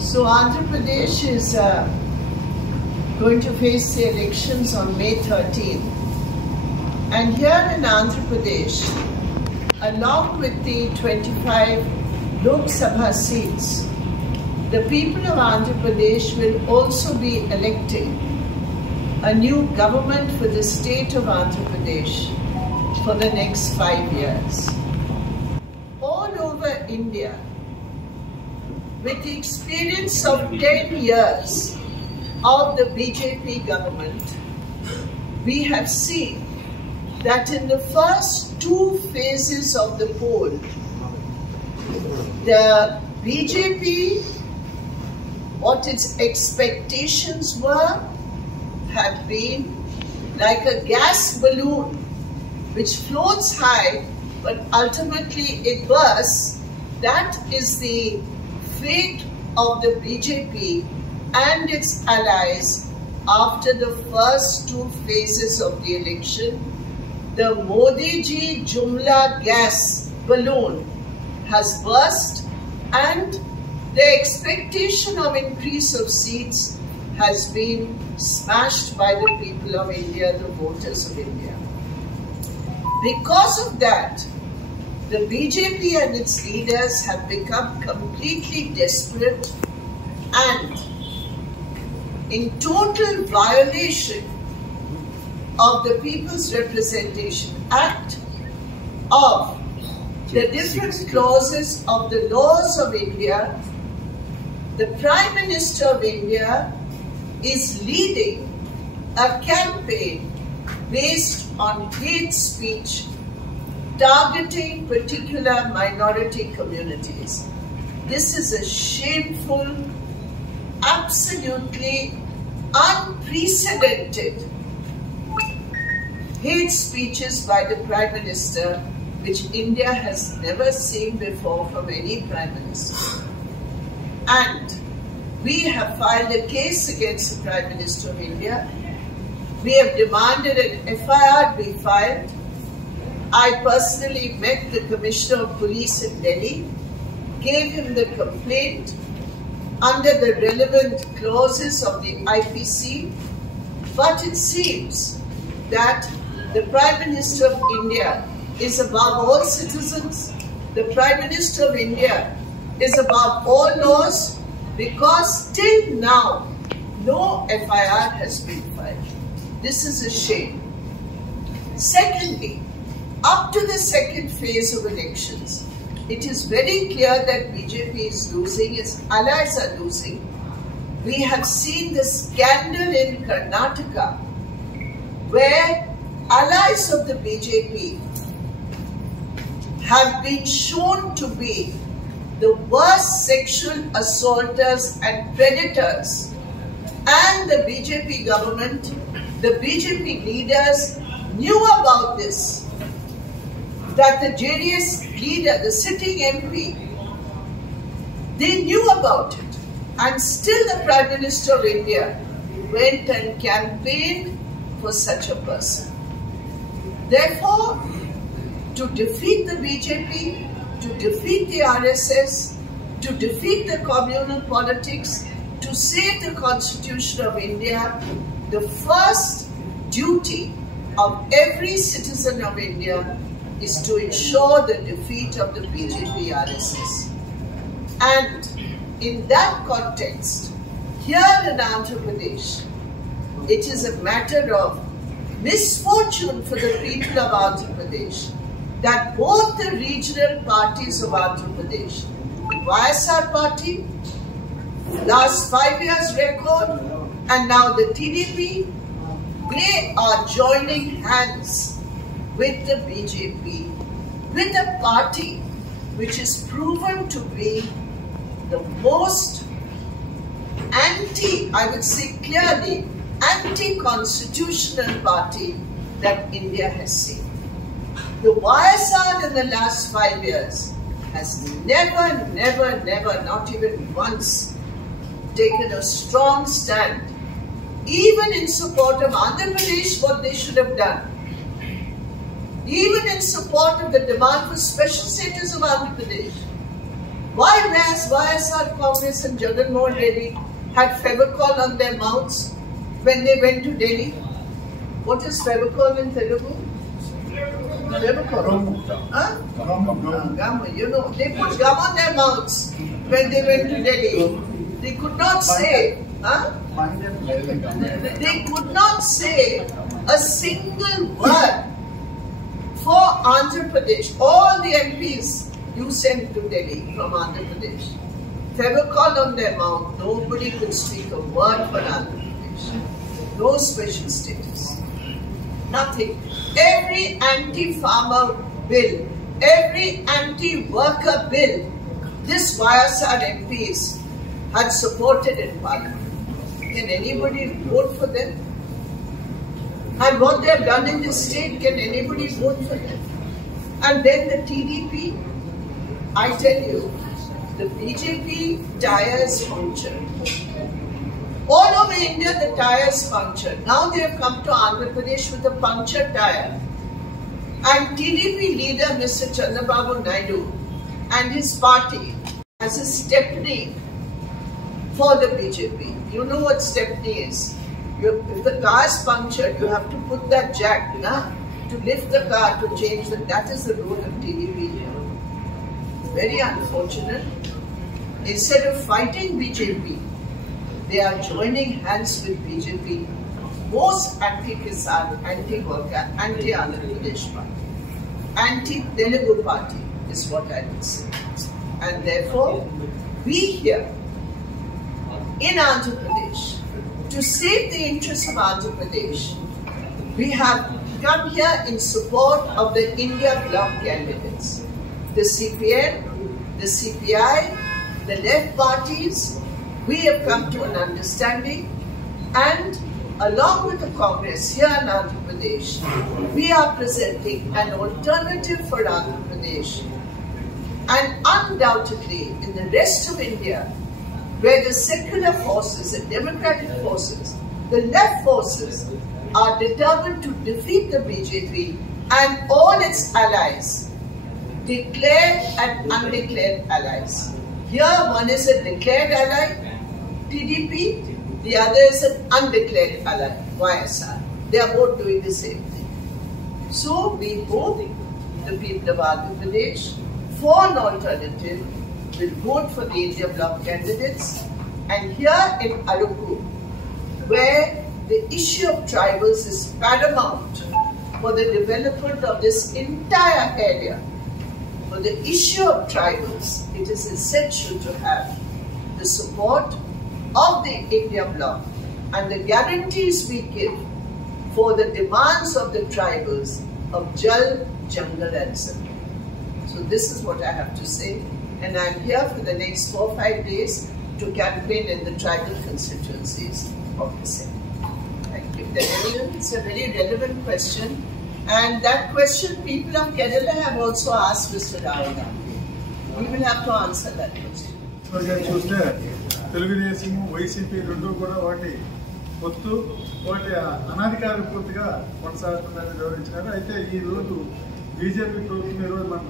So Andhra Pradesh is going to face the elections on May 13th. And here in Andhra Pradesh, along with the 25 Lok Sabha seats, the people of Andhra Pradesh will also be electing a new government for the state of Andhra Pradesh for the next 5 years. All over India, with the experience of 10 years of the BJP government, we have seen that in the first 2 phases of the poll, the BJP, what its expectations were, had been like a gas balloon which floats high but ultimately it bursts. That is the fate of the BJP and its allies after the first 2 phases of the election. The Modi ji Jumla gas balloon has burst and the expectation of increase of seats has been smashed by the people of India, the voters of India. Because of that, the BJP and its leaders have become completely desperate and in total violation of the People's Representation Act, of the different clauses of the laws of India. The Prime Minister of India is leading a campaign based on hate speech targeting particular minority communities. This is a shameful, absolutely unprecedented hate speeches by the Prime Minister, which India has never seen before from any Prime Minister. And we have filed a case against the Prime Minister of India. We have demanded an FIR be filed. I personally met the Commissioner of Police in Delhi, gave him the complaint under the relevant clauses of the IPC, but it seems that the Prime Minister of India is above all citizens. The Prime Minister of India is above all laws, because till now, no FIR has been filed. This is a shame. Secondly, up to the second phase of elections, it is very clear that BJP is losing, its allies are losing. We have seen the scandal in Karnataka, where allies of the BJP have been shown to be the worst sexual assaulters and predators, and the BJP government, the BJP leaders knew about this, that the JDS leader, the sitting MP, they knew about it, and still the Prime Minister of India went and campaigned for such a person. Therefore, to defeat the BJP, to defeat the RSS, to defeat the communal politics, to save the Constitution of India, the first duty of every citizen of India is to ensure the defeat of the BJP RSS. And in that context, here in Andhra Pradesh, it is a matter of misfortune for the people of Andhra Pradesh that both the regional parties of Andhra Pradesh, the YSR party, last 5 years record, and now the TDP, they are joining hands with the BJP, with a party which is proven to be the most I would say clearly, anti-constitutional party that India has seen. The YSR in the last 5 years has never, not even once, taken a strong stand, even in support of Andhra Pradesh, what they should have done, even in support of the demand for special status of Andhra Pradesh. Why has YSR Congress and Jagan Mohan Reddy had Fevicol on their mouths when they went to Delhi? What is Fevicol in Telugu? Fevicol. Huh? Gum. You know, they put gum on their mouths when they went to Delhi. They could not say, huh? They could not say a single word for Andhra Pradesh. All the MPs you sent to Delhi from Andhra Pradesh, Fevicol on their mouth, nobody could speak a word for Andhra Pradesh. No special status. Nothing. Every anti-farmer bill, every anti-worker bill, this YSR MPs had supported in Parliament. Can anybody vote for them? And what they have done in this state, can anybody vote for them? And then the TDP, I tell you, the BJP tires punctured. All over India, the tires punctured. Now they have come to Andhra Pradesh with a punctured tire. And TDP leader, Mr. Chandrababu Naidu, and his party as a stepney for the BJP. You know what stepney is. If the car is punctured, you have to put that jack to lift the car to change the. That is the role of TDP here. Very unfortunate. Instead of fighting BJP, they are joining hands with BJP, most anti-Kisan, anti-worker, anti-Andhra Pradesh party, anti-Telugu party is what I would say. And therefore, we here in Andhra Pradesh, to save the interests of Andhra Pradesh, we have come here in support of the India Bloc candidates, the CPN, the CPI, the left parties. We have come to an understanding, and along with the Congress here in Andhra Pradesh, we are presenting an alternative for Andhra Pradesh. And undoubtedly, in the rest of India, where the secular forces, the democratic forces, the left forces are determined to defeat the BJP and all its allies, declared and undeclared allies. Here one is a declared ally, TDP, the other is an undeclared ally, YSR. They are both doing the same thing. So we hope the people of Andhra Pradesh, for an alternative, will vote for the India Bloc candidates. And here in Arukku, where the issue of tribals is paramount for the development of this entire area, for the issue of tribals, it is essential to have the support of the India Bloc and the guarantees we give for the demands of the tribals of Jal, Jungle and Samir. So this is what I have to say. And I am here for the next 4 or 5 days to campaign in the tribal constituencies of the state. Thank you. It's a very relevant question. And that question people of Kerala have also asked Mr. Rahul Gandhi. We will have to answer that question. Telugu Desam YCP రెండు కూడా వాటి పొత్తు వాటి అనాధికార పూర్తిగా కొనసాగుతుందని వివరించినారు. అయితే ఈ రోజు బీజేపీ ప్రభుత్వం ఈరోజు మన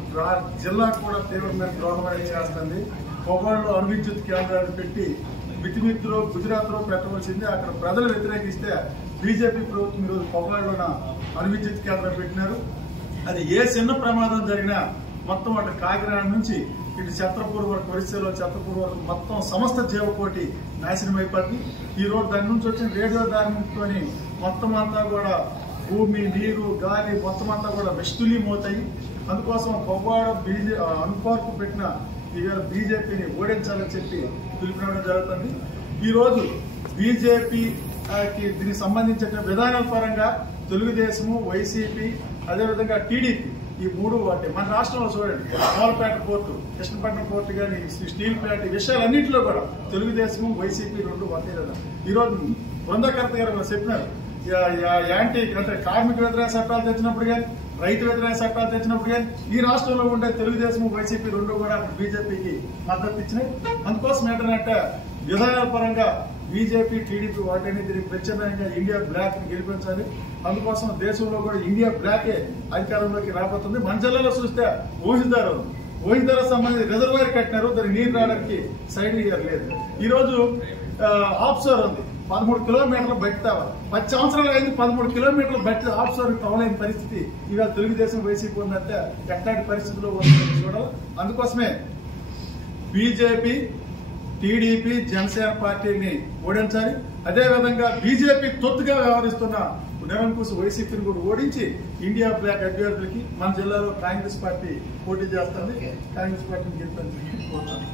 జిల్లాకు కూడా తీవ్రమైన ద్రోహం అనేది చేస్తుంది. పొగాడులో అణు విద్యుత్ కేంద్రాన్ని పెట్టి మితిమిత్తులో గుజరాత్లో పెట్టవలసింది అక్కడ ప్రజలు వ్యతిరేకిస్తే బీజేపీ ప్రభుత్వం ఈరోజు పొగాడులోన అణు విద్యుత్ కేంద్రం పెట్టినారు. అది ఏ చిన్న ప్రమాదం జరిగినా మొత్తం అటు కాకినాడ నుంచి ఇటు ఛత్రపూర్ వరకు, ఒరిస్సాలో ఛత్రపూర్ వరకు మొత్తం సమస్త జీవకోటి నాశనం అయిపోతుంది. ఈ రోజు దాని నుంచి వచ్చిన రేడియో దానితో మొత్తం అంతా కూడా భూమి, నీరు, గాలి మొత్తం అంతా కూడా విస్తులీమవుతాయి. అందుకోసం పొగాడ అనుపార్కు పెట్టిన ఇవాళ బీజేపీని ఓడించాలని చెప్పి పిలుపునివ్వడం జరుగుతుంది. ఈరోజు బీజేపీకి దీనికి సంబంధించిన విధానాల పరంగా తెలుగుదేశము, వైసీపీ, అదేవిధంగా టీడీపీ ఈ మూడు వాటి మన రాష్ట్రంలో చూడండి, అమలపేట పోర్టు, కృష్ణపట్నం పోర్టు కానీ, స్టీల్ ప్లాంట్ ఈ విషయాలన్నింటిలో కూడా తెలుగుదేశము, వైసీపీ రెండు ఒకే కదా. ఈరోజు బృందకర్త గారు చెప్పినారు, యాంటీ అంటే కార్మిక వ్యతిరేక చట్టాలు తెచ్చినప్పుడు కానీ, రైతు వ్యతిరేక చట్టాలు తెచ్చినప్పుడు కానీ ఈ రాష్ట్రంలో ఉండే తెలుగుదేశం, వైసీపీ రెండు కూడా బీజేపీకి మద్దతు ఇచ్చినాయి. అందుకోసం ఏంటంటే విధానాల పరంగా బీజేపీ, టీడీపీ వాటిని దీనికి ప్రత్యేకంగా ఇండియా బ్లాక్ ని గెలిపించాలి. అందుకోసం దేశంలో కూడా ఇండియా బ్లాకే అధికారంలోకి రాబోతుంది. మన జిల్లాలో చూస్తే ఊహిదారు ఓయిదర సంబంధించి రిజర్వాయర్ కట్టినారు, దానికి నీరు రావడానికి సైడ్ ఇయర్ లేదు. ఈరోజు ఆఫ్షోర్ ఉంది, 13 కిలోమీటర్లు బయట 10 సంవత్సరాలు అయింది, 13 కిలోమీటర్లు బయట ఆఫ్షోర్ తవ్వలేని పరిస్థితి ఇవాళ తెలుగుదేశం వైసీపీ ఉందంటే ఎట్లాంటి పరిస్థితుల్లో ఉంటుందని చూడాలి. అందుకోసమే బీజేపీ, టీడీపీ, జనసేన పార్టీని ఓడించాలి. అదేవిధంగా బీజేపీ తొత్తుగా వ్యవహరిస్తున్న నిరంకుశ వైసీపీని కూడా ఓడించి ఇండియా బ్లాక్ అభ్యర్థులకి మన జిల్లాలో కాంగ్రెస్ పార్టీ పోటీ చేస్తుంది. కాంగ్రెస్ పార్టీని గెలుపని కోరుతాను.